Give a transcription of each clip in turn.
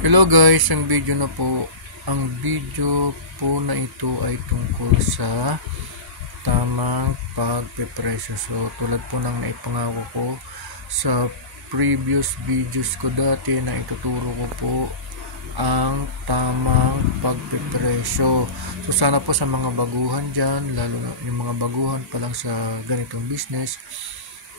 Hello guys, ang video po na ito ay tungkol sa tamang pagpepresyo. So tulad po ng naipangako ko sa previous videos ko dati na ituturo ko po ang tamang pagpepresyo. So sana po sa mga baguhan dyan, lalo na yung mga baguhan pa lang sa ganitong business,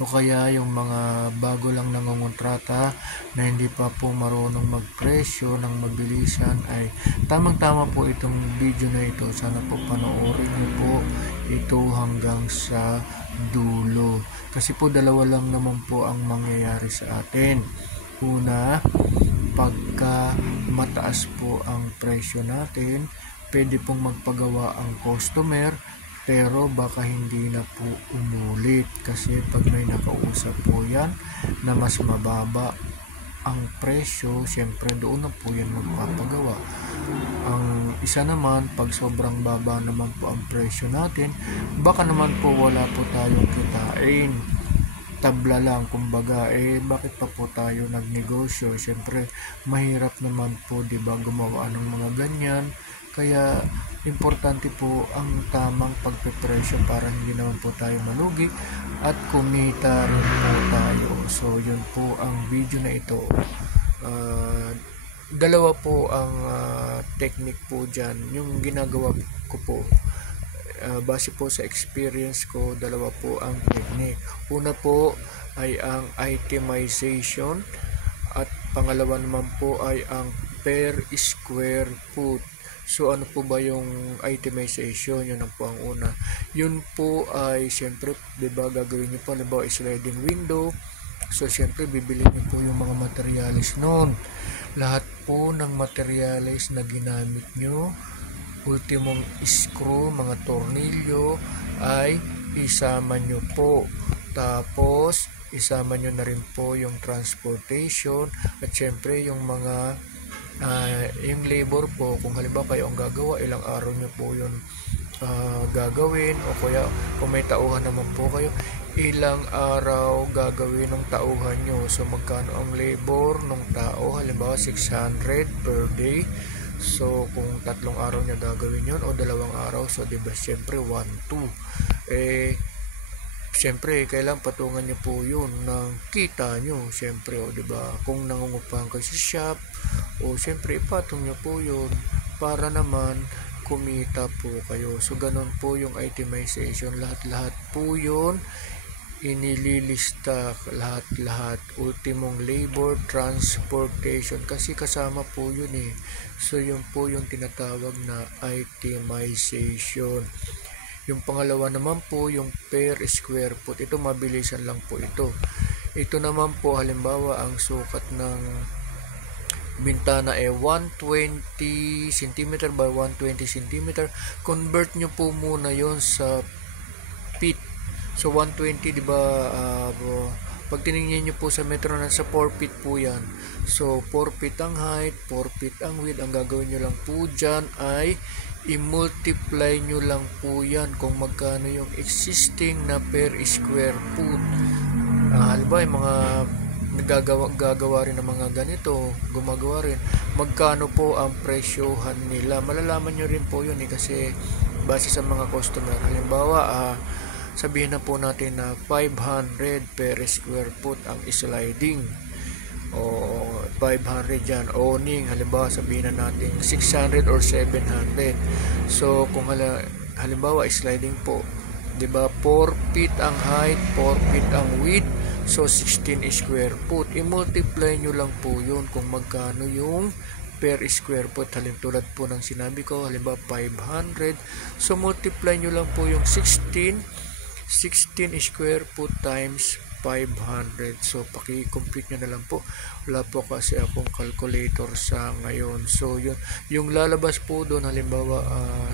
o kaya yung mga bago lang nangungontrata na hindi pa po marunong magpresyo ng mabilisan, ay tamang-tama po itong video na ito. Sana po panoorin niyo po ito hanggang sa dulo. Kasi po dalawa lang naman po ang mangyayari sa atin. Una, pagka mataas po ang presyo natin, pwede pong magpagawa ang customer, pero baka hindi na po umulit kasi pag may nakausap po yan na mas mababa ang presyo, syempre doon na po yan magpapagawa. Ang isa naman, pag sobrang baba naman po ang presyo natin, baka naman po wala po tayong kitain, tabla lang kumbaga, bakit pa po tayo nagnegosyo? Syempre mahirap naman po, di ba, gumawa ng mga ganyan. Kaya importante po ang tamang pagpepresyo para hindi naman po tayo malugi at kumita rin po tayo. So yun po ang video na ito. Dalawa po ang technique po dyan. Yung ginagawa ko po, base po sa experience ko, dalawa po ang technique. Una po ay ang itemization at pangalawa naman po ay ang per square foot. So ano po ba yung itemization? Yun ang po ang una. Yun po ay siyempre, diba, gagawin nyo po, diba, sliding window. So siyempre bibili nyo po yung mga materialis noon. Lahat po ng materialis na ginamit nyo, ultimong screw, mga tornilyo, ay isama nyo po. Tapos isama nyo na rin po yung transportation at syempre yung mga yung labor po. Kung halimbawa kayo ang gagawa, ilang araw nyo po yun gagawin, o kaya kung may tauhan naman po kayo, ilang araw gagawin ng tauhan nyo. So magkano ang labor ng tao? Halimbawa 600 per day. So kung 3 araw niya gagawin yun o 2 araw, so diba syempre 1-2, siyempre kailangan patungan nyo po yun ng kita nyo, siyempre, o diba, kung nangungupahan kayo sa shop, o siyempre ipatong nyo po yun para naman kumita po kayo. So ganun po yung itemization, lahat-lahat po yun inililista, lahat-lahat, ultimong labor, transportation, kasi kasama po yun So yun po yung tinatawag na itemization. Yung pangalawa naman po, yung per square foot. Ito mabilisan lang po ito. Ito naman po, halimbawa ang sukat ng bintana ay 120 cm by 120 cm. Convert nyo po muna yon sa feet. So 120, di ba, pag tinignan nyo po sa metro, na sa 4 feet po yan. So 4 feet ang height, 4 feet ang width. Ang gagawin nyo lang po dyan ay i-multiply nyo lang po yan kung magkano yung existing na per square foot. Halimbawa yung mga gagawa rin ng mga ganito, gumagawa rin, magkano po ang presyohan nila, malalaman nyo rin po yun kasi base sa mga customer. Halimbawa sabihin na po natin na 500 per square foot ang sliding, o 500 yan owning. Halimbawa sabihin na natin 600 or 700. So kung halimbawa sliding po, diba, 4 feet ang height, 4 feet ang width, so 16 square foot. I-multiply nyo lang po yun kung magkano yung per square foot. Tulad po ng sinabi ko, halimbawa 500, so multiply nyo lang po yung 16 square foot times 500. So paki-complete nyo na lang po. Wala po kasi akong calculator sa ngayon. So yun, yung lalabas po doon, halimbawa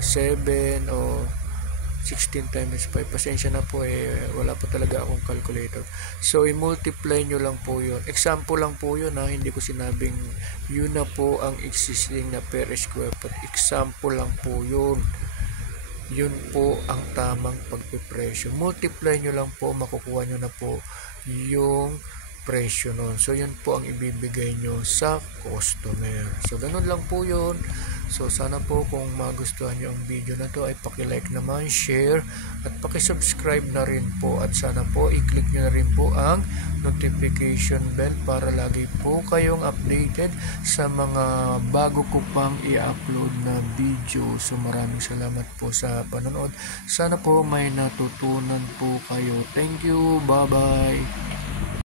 7 o 16 times 5, pasensya na po, wala po talaga akong calculator. So i-multiply nyo lang po yun. Example lang po yun, hindi ko sinabing yun na po ang existing na per square foot. Example lang po yun. Yun po ang tamang pagpipresyo. Multiply nyo lang po, makukuha nyo na po yung presyo nun. So, yun po ang ibibigay nyo sa customer. So, ganun lang po yun. So, sana po kung magustuhan nyo ang video na to ay paki-like naman, share, at paki-subscribe na rin po. At sana po i-click nyo na rin po ang notification bell para lagi po kayong updated sa mga bago ko pang i-upload na video. So, maraming salamat po sa panonood. Sana po may natutunan po kayo. Thank you. Bye-bye.